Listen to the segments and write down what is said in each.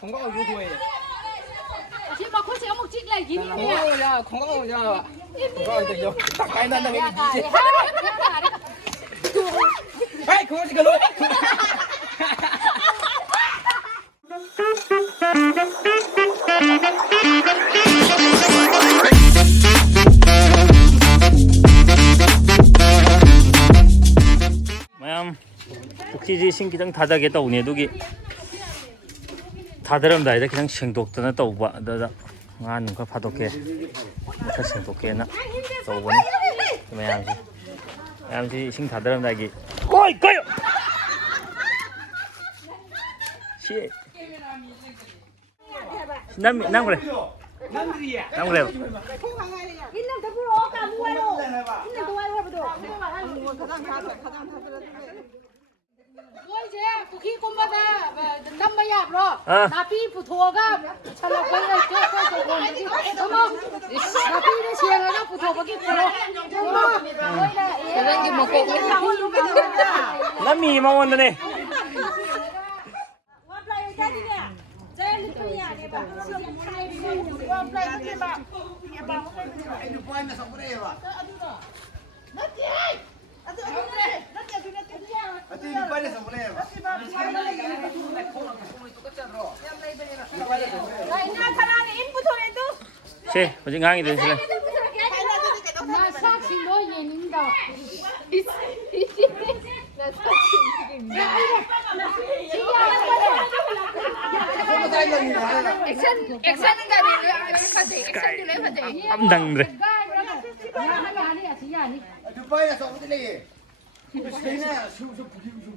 건강을 요구해. chị mà không sẽ một chiếc này gì nữa 야, 건강을 야. 건강을 좀 가까이 난다 왜 이러지? 에이, 그거 지금 Em khi sinh cái thà ra cái tàu này đôi khi thà ra làm đại ra cái sinh độc nó tàu bạ đó ngan có phát độc kia nó sinh độc kia nó tàu bún em chỉ sinh thà ra làm đại cái ôi coi shit năm 그래 năm 그래 있는 더 불어 까 무아로 있는 도와요 해보도 이제 국기 꼼바다 남마야 브로 나비 부토가 살라고에 저 나비를 시행하나 부토가기 브로 이런 먹고 남이 먹었는데 씨, 어제 강이 되실래? 나 사치 너 예능다 나 사치 액션은 가네 깜당 그래. 아니야 진짜 아니 두바이에서 어디 내기? 스페인에 수수 부기고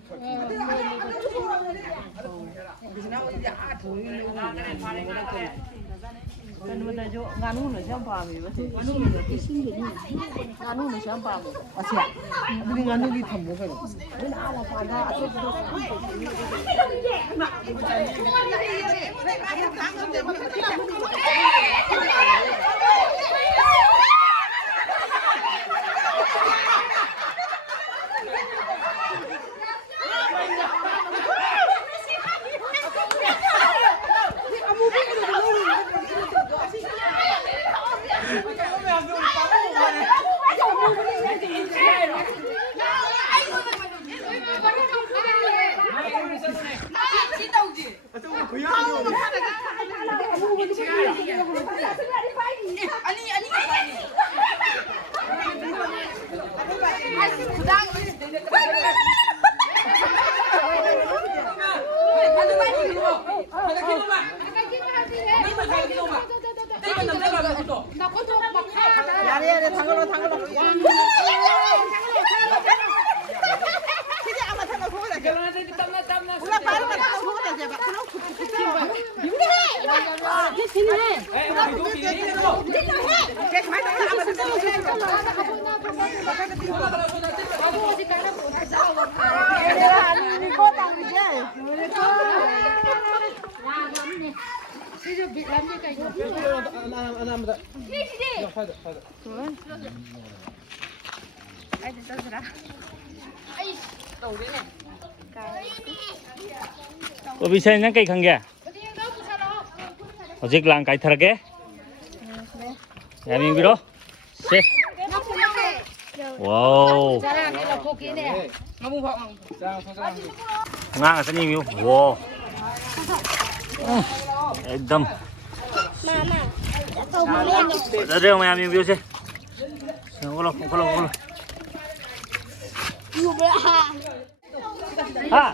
좀 bisa yang kayak kang ya? Ojek lang kayak terke? Ya ming biro? Sih. Wow. Ngang ở sân yêu. Wow. एकदम. Ada yang main view sih. Kalau. Ah.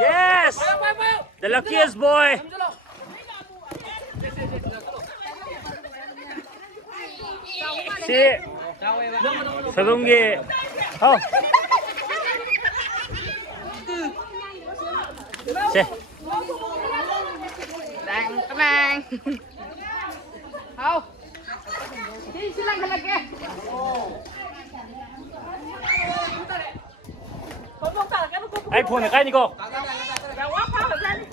Yes, the luckiest boy. Si sebelum dia, oh, si. Đang không đi xin lăng là kìa iPhone này cái gì cô? quá phá được lên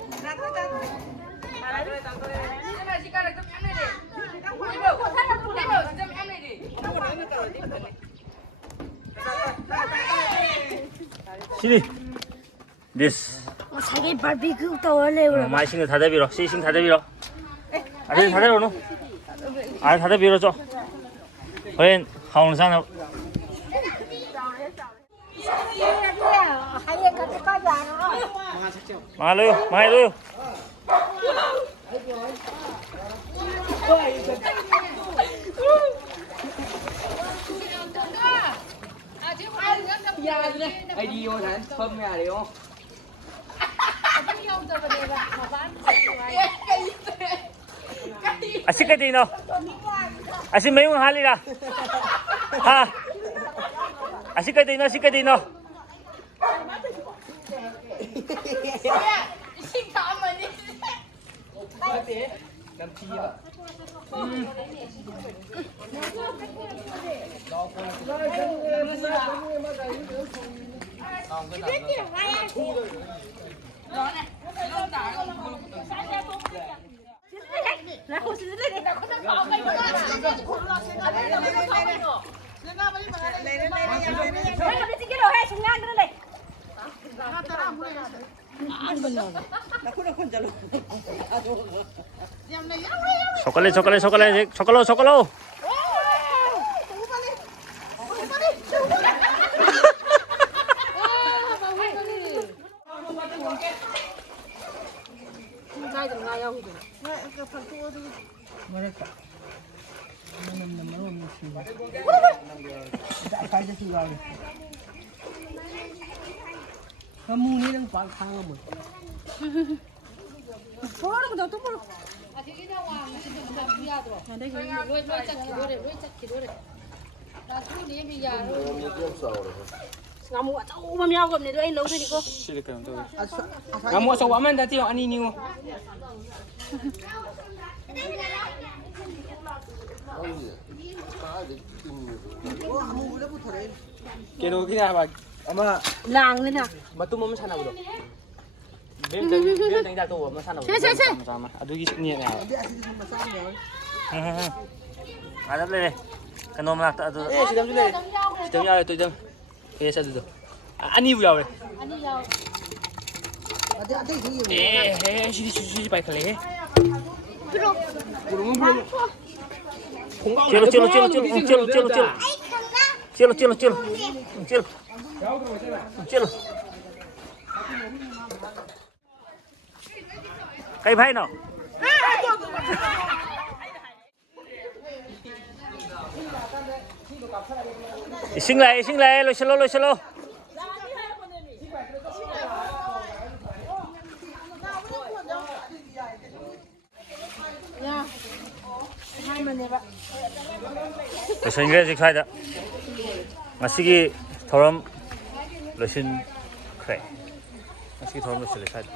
시리. this. 자기 바비큐 떠올래요. 마이싱을 닫아비러. 시싱 닫아비러. 아들 닫아비러 노. 아 닫아비러 줘. 허연 하원산. 하얘 같이 가자. 마로요. 마로요. ai đi vô thằng thơm nhà đi không 아직까지 너. 아직 매운 할리라. 하. 아직까지 너. 아직까지 너. làm chi vậy 초콜릿 초콜릿 초콜릿 초콜릿 초콜릿. kamu ni đang quảng khang rồi Ngamu atau mamiao gom ni doy lâu thôi đi cô. kamu so waman tadi yang ani niu kilo kina ba ama Làng lên à. matu mama sana bro bem tang jatuh mama sana sama aduh gis ni ya ada boleh. Kena nak tak tu. sidam dulu sidam ya tu sidam kaya satu tu ani bu ya we sini pai kale burung burung Cilo cilo cilo cilo cilo cilo cilo. Cilo cilo cilo. Cilo. Cilo. Cây phay nào. Sinh lại, lôi xalo. 그래서 인그레지 카이다. 마시기 더럼 러신 크레. 마시기 더럼 러신 카이다.